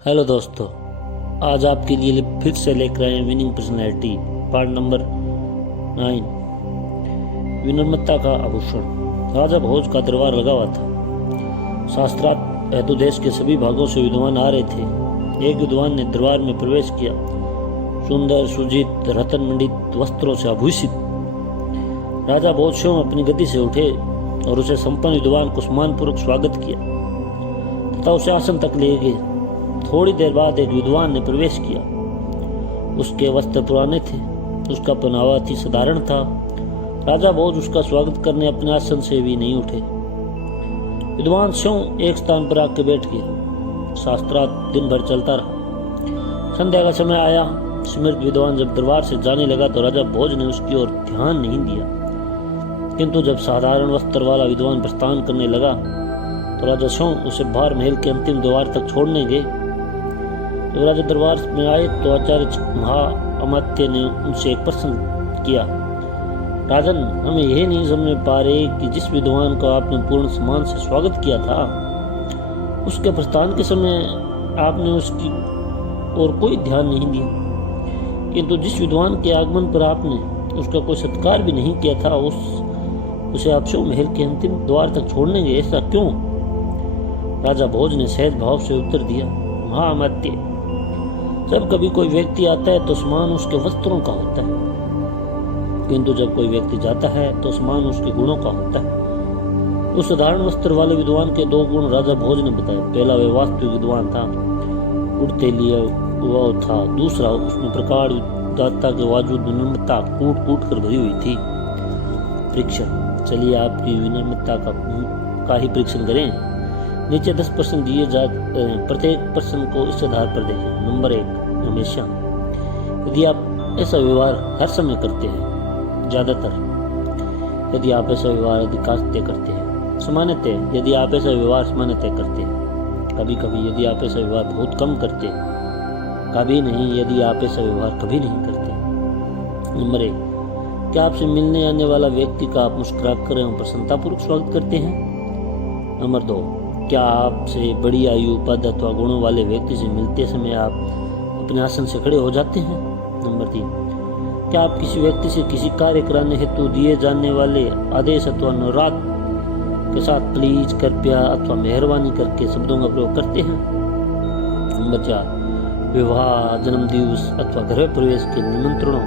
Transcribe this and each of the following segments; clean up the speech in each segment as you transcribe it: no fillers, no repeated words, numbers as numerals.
Hello दोस्तों, आज आपके लिए फिर से लेकर आए विनिंग पर्सनैलिटी पार्ट नंबर 9। विनम्रता का आभूषण। राजा भोज का दरबार लगा हुआ था। शास्त्रार्थ हेतु देश के सभी भागों से विद्वान आ रहे थे। एक विद्वान ने दरबार में प्रवेश किया। सुंदर सुजीत रतन मंडित वस्त्रों से आभूषित राजा भोज स्वयं अपनी गद्दी से उठे और उसे संपन्न विद्वान को सम्मानपूर्वक स्वागत किया तथा उसे आसन तक ले गए। थोड़ी देर बाद एक विद्वान ने प्रवेश किया। उसके वस्त्र पुराने थे, उसका पहनावा अति साधारण था। राजा भोज उसका स्वागत करने अपने आसन से भी नहीं उठे। विद्वान स्वयं एक स्थान पर आकर बैठ गए। शास्त्रार्थ दिन भर चलता रहा। संध्या का समय आया। स्मृत विद्वान जब दरबार से जाने लगा तो राजा भोज ने उसकी ओर ध्यान नहीं दिया, किंतु जब साधारण वस्त्र वाला विद्वान प्रस्थान करने लगा तो राजा स्वयं उसे बाहर महल के अंतिम द्वार तक छोड़ने गए। जब राजा दरबार में आए तो आचार्य महाअमात्य ने उनसे एक प्रश्न किया। राजन, हमें यह नहीं समझ पा रहे कि जिस विद्वान को आपने पूर्ण सम्मान से स्वागत किया था, उसके प्रस्थान के समय आपने उसकी और कोई ध्यान नहीं दिया, किंतु जिस विद्वान के आगमन पर आपने उसका कोई सत्कार भी नहीं किया था, उसे आप स्वयं महल के अंतिम द्वार तक छोड़ने गए। ऐसा क्यों? राजा भोज ने सहज भाव से उत्तर दिया। महाअमात्य, जब कभी कोई व्यक्ति आता है तो सम्मान उसके वस्त्रों का होता है, किंतु जब कोई व्यक्ति जाता है तो सम्मान उसके गुणों का होता है। उस साधारण वस्त्र वाले विद्वान के दो गुण राजा भोज ने बताए। पहला, वह वास्तविक विद्वान था, उड़ते लिए हुआ था। दूसरा, उसमें प्रकार दाता के बावजूद विनम्रता कूट कूट कर भरी हुई थी। परीक्षण। चलिए आपकी विनम्रता का ही परीक्षण करें। नीचे 10 प्रश्न दिए जा रहे हैं। प्रत्येक प्रश्न को इस आधार पर देखें। नंबर 1, हमेशा। यदि आप ऐसा व्यवहार हर समय करते हैं, ज्यादातर। यदि आप ऐसा व्यवहार अधिकांशतः करते हैं। सामान्यतः। यदि आप ऐसा व्यवहार सामान्यतः करते हैं। कभी कभी। यदि आप ऐसा व्यवहार बहुत कम करते हैं। कभी नहीं। यदि आप ऐसा व्यवहार कभी नहीं करते। नंबर 1, क्या आपसे मिलने आने वाला व्यक्ति का आप मुस्कुराकर एवं प्रसन्नतापूर्वक स्वागत करते हैं? नंबर 2, क्या आपसे बड़ी आयु, पद अथवा गुणों वाले व्यक्ति से मिलते समय आप अपने आसन से खड़े हो जाते हैं? नंबर 3, क्या आप किसी व्यक्ति से किसी कार्य कराने हेतु दिए जाने वाले आदेश अथवा अनुरोध के साथ प्लीज, कृपया अथवा मेहरबानी करके शब्दों का प्रयोग करते हैं? नंबर 4, विवाह, जन्मदिवस अथवा गृह प्रवेश के निमंत्रणों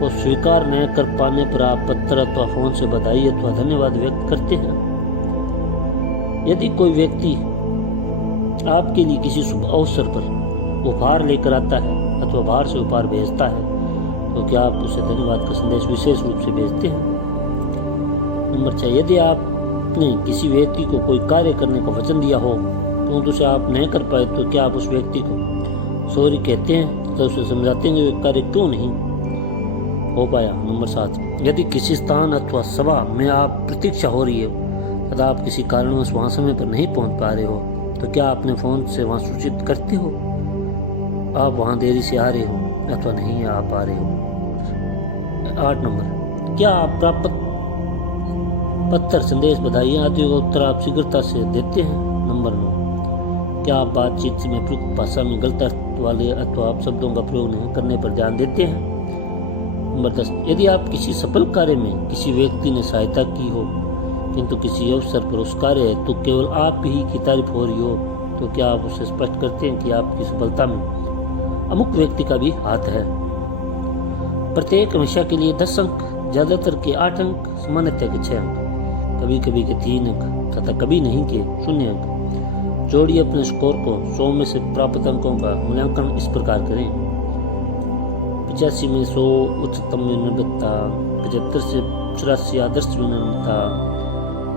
को स्वीकार न कर पाने पर आप पत्र अथवा फोन से बधाई अथवा धन्यवाद व्यक्त करते हैं? यदि कोई व्यक्ति आपके लिए किसी शुभ अवसर पर उपहार लेकर आता है अथवा बाहर से उपहार भेजता है, तो क्या आप उसे धन्यवाद का संदेश विशेष रूप से भेजते हैं? नंबर 6, यदि आपने किसी व्यक्ति को कोई कार्य करने का वचन दिया हो तो उसे आप नहीं कर पाए, तो क्या आप उस व्यक्ति को सॉरी कहते हैं तो उसे समझाते हैं कि कार्य क्यों नहीं हो पाया? नंबर 7, यदि किसी स्थान अथवा सभा में आप प्रतीक्षा हो रही है तथा आप किसी कारणवश वहाँ समय पर नहीं पहुँच पा रहे हो, तो क्या आपने फोन से वहाँ सूचित करते हो आप वहाँ देरी से आ रहे हो अथवा नहीं आ पा रहे हो? 8 नंबर, क्या आप प्राप्त पत्र, संदेश, बधाइयाँ आदि का उत्तर आप शीघ्रता से देते हैं? नंबर 9, क्या आप बातचीत में प्रयुक्त भाषा में गलत अर्थ वाले अथवा आप शब्दों का प्रयोग नहीं करने पर ध्यान देते हैं? नंबर 10, यदि आप किसी सफल कार्य में किसी व्यक्ति ने सहायता की हो किंतु किसी अवसर पर उस कार्य है तो केवल आप ही की तारीफ हो रही हो, तो क्या आप उसे स्पष्ट करते हैं कि आपकी सफलता में अमुक व्यक्ति का भी हाथ है? प्रत्येक हमेशा के लिए 10 अंक, ज्यादातर के 8 अंक, सामान्यतः के 6 अंक, कभी कभी के 3 अंक तथा कभी नहीं के 0 अंक। जोड़िए अपने स्कोर को। 100 में से प्राप्त अंकों का मूल्यांकन इस प्रकार करें। 85 में 100 उच्चतम विनम्रता, 75 से 84 आदर्श विनम्रता,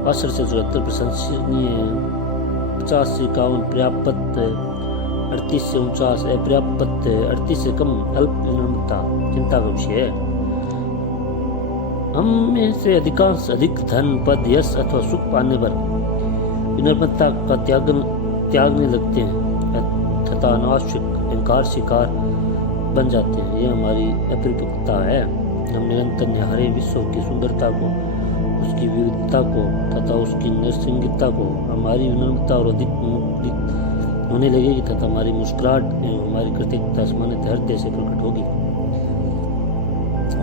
62 से 74 प्रशंसनीय, 50 से 51 पर्याप्त, 38 से 49 अपर्याप्त, 38 से कम अल्प विनम्रता चिंता का विषय है। हम में से अधिकांश अधिक धन, पद, यश अथवा सुख पाने पर विनम्रता का त्यागने लगते हैं तथा अनावश्यक अहंकार शिकार बन जाते हैं। यह हमारी अपरिपक्वता है। हम निरंतर निहारे विश्व की सुंदरता को, उसकी विविधता को तथा उसकी नरसिंगिता को हमारी विनम्रता और अधिक होने लगेगी तथा हमारी मुस्कुराहट एवं हमारी कृतज्ञता सामान्य हृदय से प्रकट होगी।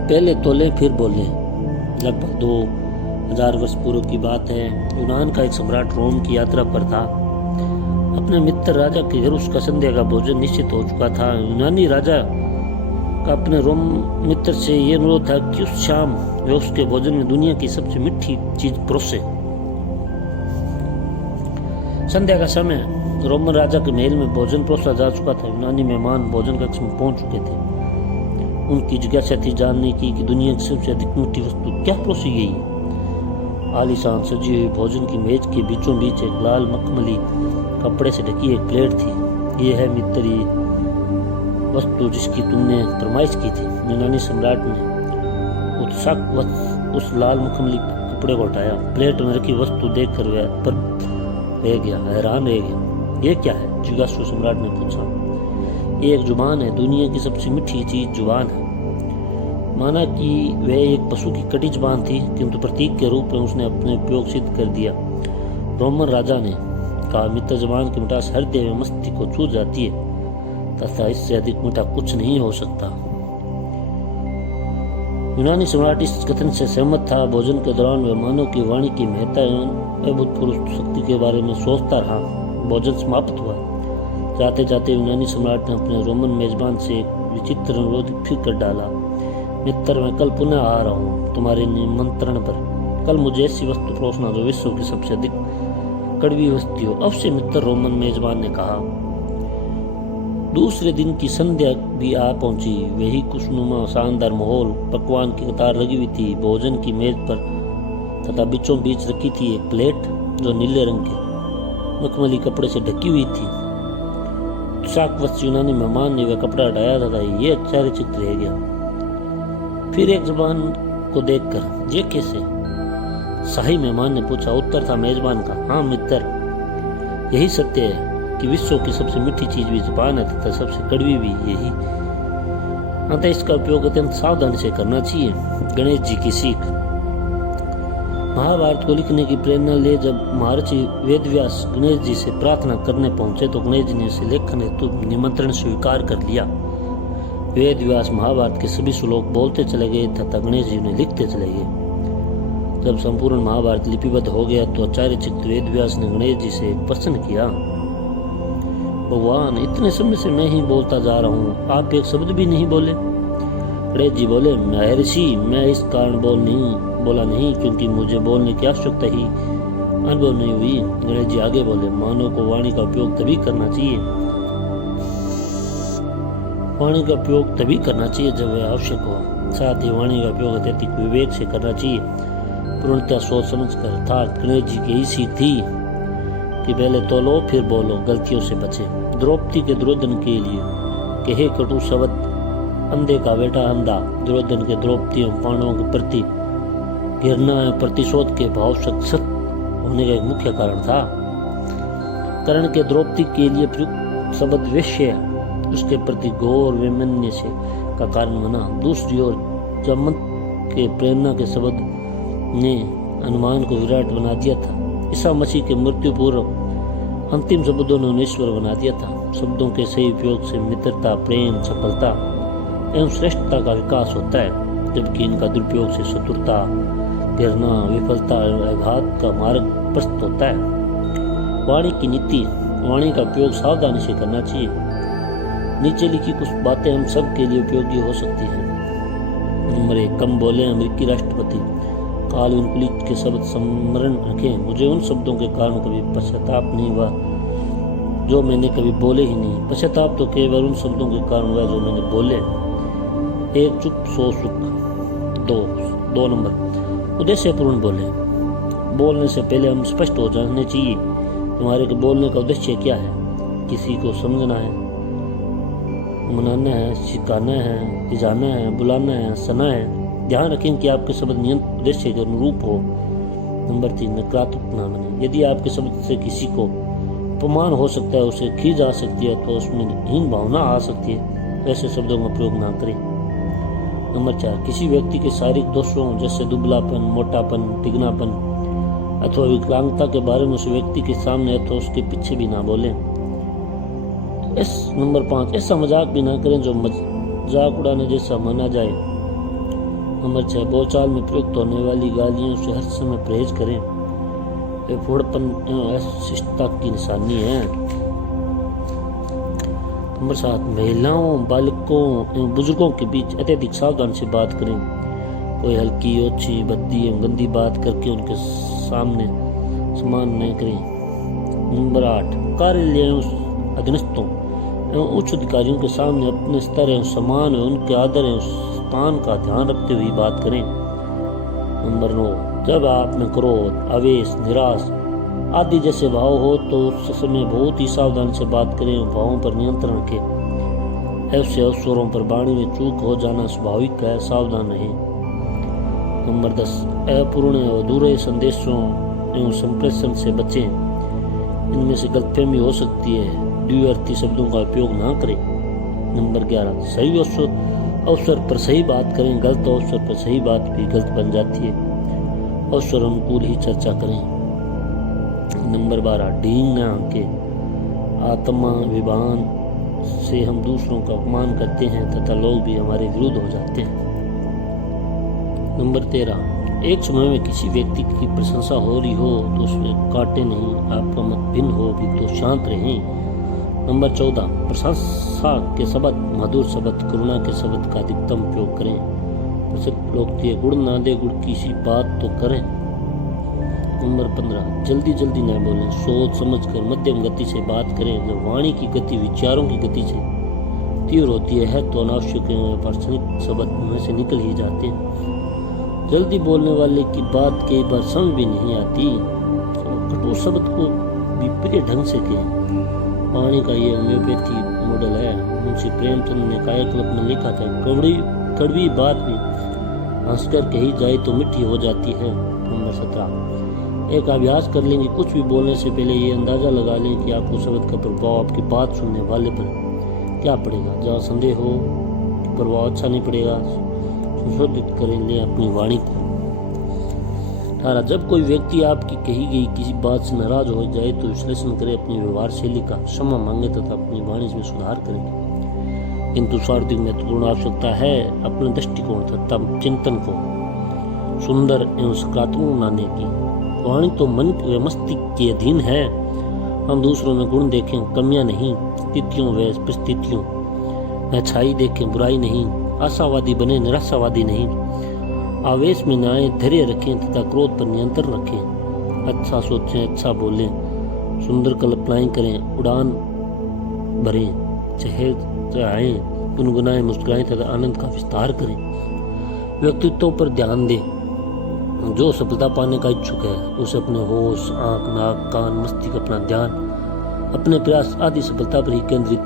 पहले तोलें फिर बोलें। लगभग 2000 वर्ष पूर्व की बात है। यूनान का एक सम्राट रोम की यात्रा पर था। अपने मित्र राजा के घर उसका संध्या का भोजन निश्चित हो चुका था। यूनानी राजा का अपने रोम मित्र से यह अनुरोध था कि उस शाम वे उसके भोजन में दुनिया की सबसे मीठी चीज परोसे। संध्या का समय रोमन राजा के महल में भोजन परोसा जा चुका था। यूनानी मेहमान भोजन कक्ष में पहुंच चुके थे। उनकी जिज्ञासा थी जानने की कि दुनिया की सबसे अधिक मीठी वस्तु क्या परोसी गई। आलीशान सजी हुई भोजन की मेज के बीचों बीच एक लाल मखमली कपड़े से ढकी एक प्लेट थी। ये है मित्र ये वस्तु जिसकी तुमने फरमाइश की थी। यूनानी सम्राट ने उत्साहवश उस लाल मखमली कपड़े को हटाया। प्लेट में रखी वस्तु देखकर वह पर रह गया, हैरान रह गया। ये क्या है? जिज्ञासु सम्राट ने पूछा। ये एक जुबान है। दुनिया की सबसे मीठी चीज जुबान है। माना कि वह एक पशु की कटी जुबान थी, किंतु प्रतीक के रूप में उसने अपने उपयोग सिद्ध कर दिया। रोमन राजा ने कहा, मित्र जुबान की मिठास हृदय में मस्ती को छू जाती है तथा इससे अधिक मीठा कुछ नहीं हो सकता। यूनानी सम्राट इस कथन से सहमत था। भोजन के दौरान वह मानव की वाणी की महत्ता एवं अभूतपूर्व शक्ति के बारे में सोचता रहा। भोजन समाप्त हुआ। जाते जाते यूनानी सम्राट ने अपने रोमन मेजबान से एक विचित्र अनुरोध फिर कर डाला। मित्र, मैं कल पुनः आ रहा हूँ तुम्हारे निमंत्रण पर। कल मुझे ऐसी वस्तु परोसना जो विश्व की सबसे अधिक कड़वी वस्तु हो। अवश्य मित्र, रोमन मेजबान ने कहा। दूसरे दिन की संध्या भी आ पहुंची। वही खुशनुमा शानदार माहौल। पकवान की कतार लगी हुई थी। भोजन की मेज पर तथा बीचों बीच रखी थी एक प्लेट जो नीले रंग के मखमली कपड़े से ढकी हुई थी। उत्साहवश यूनानी मेहमान ने वह कपड़ा हटाया तथा ये आश्चर्यचकित रह गया। फिर एक जुबान को देखकर, ये कैसे? शाही मेहमान ने पूछा। उत्तर था मेजबान का, हाँ मित्र, यही सत्य है कि विश्व की सबसे मीठी चीज भी जुबान है तथा सबसे कड़वी भी यही। अतः इसका उपयोग अत्यंत सावधानी से करना चाहिए। गणेश जी की सीख। महाभारत को लिखने की प्रेरणा ले जब महर्षि वेदव्यास गणेश जी से प्रार्थना करने पहुंचे तो गणेश जी ने उसे लेखन हेतु निमंत्रण स्वीकार कर लिया। वेदव्यास महाभारत के सभी श्लोक बोलते चले गए तथा गणेश जी उन्हें लिखते चले गए। जब संपूर्ण महाभारत लिपिबद्ध हो गया तो आचार्यचकित वेदव्यास ने गणेश जी से प्रश्न किया, भगवान, इतने समय से मैं ही बोलता जा रहा हूँ, आप एक शब्द भी नहीं बोले। गणेश जी बोले, महर्षि, मैं इस कारण बोला नहीं क्योंकि मुझे बोलने की आवश्यकता ही अनुभव नहीं हुई। गणेश जी आगे बोले, मानव को वाणी का उपयोग तभी करना चाहिए जब वह आवश्यक हो। साथ ही वाणी का उपयोग अत्यधिक विवेक से करना चाहिए, पूर्णतः सोच समझ कर। अर्थात गणेश जी की यही सीख थी कि पहले तोलो फिर बोलो, गलतियों से बचे। द्रौपदी के दुर्योधन के लिए कहे कटु शब्द, अंधे का बेटा अंधा। दुर्योधन के द्रौपदी एवं पांडवों के प्रति घृणा एवं प्रतिशोध के भाव सख्त होने का एक मुख्य कारण था। कर्ण के द्रौपदी के लिए प्रयुक्त शब्द वेश्या उसके प्रति घोर वैमनस्य से का कारण बना। दूसरी ओर जमंत के प्रेरणा के शब्द ने हनुमान को विराट बना दिया था। ईसा मसीह के मृत्यु पूर्व अंतिम शब्दों ने उन्हें ईश्वर बना दिया था। शब्दों के सही उपयोग से मित्रता, प्रेम, सफलता एवं श्रेष्ठता का विकास होता है, जबकि इनका दुरुपयोग से शत्रुता, घृणा, विफलता एवं आघात का मार्ग प्रस्तुत होता है। वाणी की नीति। वाणी का उपयोग सावधानी से करना चाहिए। नीचे लिखी कुछ बातें हम सब के लिए उपयोगी हो सकती हैं। नंबर 1, कम बोले। अमेरिकी राष्ट्रपति काल्विन कुलिच के शब्द स्मरण रखें, मुझे उन शब्दों के कारण कभी पश्चाताप नहीं हुआ जो मैंने कभी बोले ही नहीं। पश्चाताप तो केवल उन शब्दों के कारण हुआ जो मैंने बोले। 1, चुप 100 सुख। 2 नंबर, उद्देश्यपूर्ण बोले। बोलने से पहले हम स्पष्ट हो जाने चाहिए हमारे के बोलने का उद्देश्य क्या है। किसी को समझना है, मनाना है, सिखाना है, रिझाना है, बुलाना है, हंसाना है। ध्यान रखें कि आपके शब्द नियंत्रित उद्देश्य के अनुरूप हो। नंबर 3, नकारात्मक न बने। यदि आपके शब्द से किसी को अपमान हो सकता है, उसे खींच आ सकती है, तो उसमें हीन भावना आ सकती है, ऐसे शब्दों का प्रयोग ना करें। नंबर 4, किसी व्यक्ति के शारीरिक दोषों जैसे दुबलापन, मोटापन, टिकनापन अथवा विकलांगता के बारे में उस व्यक्ति के सामने अथवा उसके पीछे भी ना बोलें। नंबर 5, ऐसा मजाक भी ना करें जो मजाक उड़ाने जैसा माना जाए। नंबर 6, बोलचाल में प्रयुक्त होने वाली गालियों से हर समय परहेज करें, वे फूहड़पन अशिष्टता की निशानी है। नंबर 7, महिलाओं, बालकों एवं बुजुर्गों के बीच अत्यधिक सावधान से बात करें, कोई हल्की, ओछी, भद्दी एवं गंदी बात करके उनके सामने सम्मान न करें। नंबर 8, कार्यालय एवं अधीनस्थों एवं उच्च अधिकारियों के सामने अपने स्तर एवं सम्मान एवं उनके आदर एवं स्थान का ध्यान रखते हुए बात करें। नंबर 9, जब आप में क्रोध, आवेश, निराश आदि जैसे भाव हो तो उस समय बहुत ही सावधान से बात करें और भावों पर नियंत्रण रखें। ऐसे अवसरों पर वाणी में चूक हो जाना स्वाभाविक है, सावधान रहें। नंबर 10, अपूर्ण और अधूरे संदेशों एवं संप्रेषण से बचें, इनमें से गलतफहमी हो सकती है, द्विअर्थी शब्दों का उपयोग ना करें। नंबर 11, सही अवसर पर सही बात करें, गलत अवसर पर सही बात भी गलत बन जाती है, अवसर अनुकूल ही चर्चा करें। नंबर 12, ढींग न आंकें, आत्माभिमान से हम दूसरों का अपमान करते हैं तथा लोग भी हमारे विरुद्ध हो जाते हैं। नंबर 13, एक समय में किसी व्यक्ति की प्रशंसा हो रही हो तो उसमें काटे नहीं, आपका मत भिन्न हो भी तो शांत रहें। नंबर 14, प्रशंसा के शब्द, मधुर शब्द, करुणा के शब्द का अधिकतम उपयोग करें, प्रसिद्ध लोकप्रिय गुण ना दे गुड़ की सी बात तो करें। नंबर 15, जल्दी जल्दी न बोलें, सोच समझकर मध्यम गति से बात करें। जब वाणी की गति विचारों की गति से तीव्र होती है तो अनावश्यक एवं अप्रासंगिक शब्द मुंह से निकल ही जाते हैं। जल्दी बोलने वाले की बात कई बार समझ भी नहीं आती, कटु शब्द को विप्रिय ढंग से कहें। वाणी का ये होम्योपैथी मॉडल है। मुंशी प्रेमचंद ने कायाकल्प में लिखा था, कड़वी बात भी हंसकर कही जाए तो मिठी हो जाती है। नंबर 17, एक अभ्यास कर लेंगे, कुछ भी बोलने से पहले ये अंदाजा लगा लें कि आपको शब्द का प्रभाव आपकी बात सुनने वाले पर क्या पड़ेगा। जहाँ संदेह हो कि प्रभाव अच्छा नहीं पड़ेगा, संशोधित करें लें अपनी वाणी को। 18, जब कोई व्यक्ति आपकी कही गई किसी बात से नाराज हो जाए तो विश्लेषण करें, अपनी व्यवहार शैली का क्षमा मांगे तथा अपनी वाणी में सुधार करें। किंतु सर्वाधिक महत्वपूर्ण आवश्यकता है अपने दृष्टिकोण तथा चिंतन को सुंदर एवं सकारात्मक बनाने की। वाणी तो मन व मस्तिष्क के अधीन है। हम दूसरों में गुण देखें, कमियां नहीं, स्थितियों व परिस्थितियों में अच्छाई देखें, बुराई नहीं, आशावादी बने, निराशावादी नहीं, आवेश में न आए, धैर्य रखें तथा क्रोध पर नियंत्रण रखें। अच्छा सोचें, अच्छा बोलें, सुंदर कल्पनाएं करें, उड़ान भरें, चहलाएं, गुनगुनाएं, मुस्कुराएं तथा आनंद का विस्तार करें। व्यक्तित्व पर ध्यान दें। जो सफलता पाने का इच्छुक है उसे अपने होश, आंख, नाक, कान, मस्तिष्क, अपना ध्यान अपने प्रयास आदि सफलता पर ही केंद्रित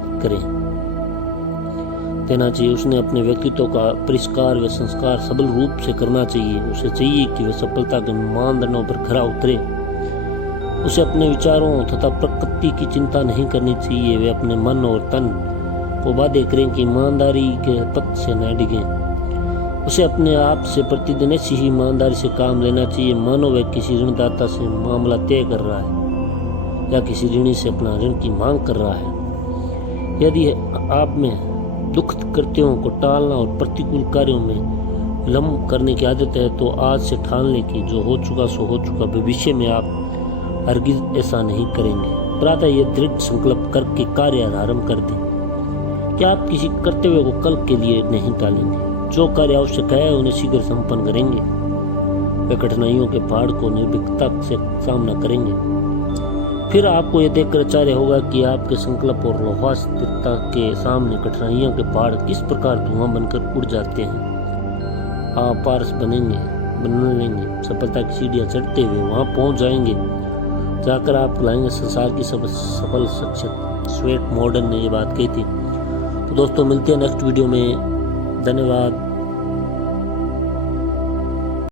देना चाहिए। उसने अपने व्यक्तित्व का परिष्कार व संस्कार सबल रूप से करना चाहिए। उसे चाहिए कि वह सफलता के मानदंडों पर खरा उतरे। उसे अपने विचारों तथा प्रकृति की चिंता नहीं करनी चाहिए। वे अपने मन और तन को वादे करें कि ईमानदारी के पथ से न डिगें। उसे अपने आप से प्रतिदिन ऐसी ही ईमानदारी से काम लेना चाहिए मानो वह किसी ऋणदाता से मामला तय कर रहा है या किसी ऋणी से अपना ऋण की मांग कर रहा है। यदि आप में दुख कृत्यों को टालना और प्रतिकूल कार्यों में विलंब करने की आदत है तो आज से ठान लें कि जो हो चुका सो हो चुका, भविष्य में आप हरगिज ऐसा नहीं करेंगे। प्रातः ये दृढ़ संकल्प करके कार्य आरंभ कर दें कि आप किसी कर्तव्य को कल के लिए नहीं टालेंगे। जो कार्य आवश्यक है उन्हें शीघ्र संपन्न करेंगे। वे कठिनाइयों के पहाड़ को निर्भीकता से सामना करेंगे। फिर आपको यह देखकर आश्चर्य होगा कि आपके संकल्प और लोहा स्थिरता के सामने कठिनाइयों के पहाड़ किस प्रकार धुआं बनकर उड़ जाते हैं। आप पारस बन लेंगे, सफलता की सीढ़ियां चढ़ते हुए वहां पहुंच जाएंगे, जाकर आप लाएंगे संसार की सफल शख्सियत। स्वेट मॉडर्न ने ये बात कही थी। तो दोस्तों मिलते हैं नेक्स्ट वीडियो में। धन्यवाद।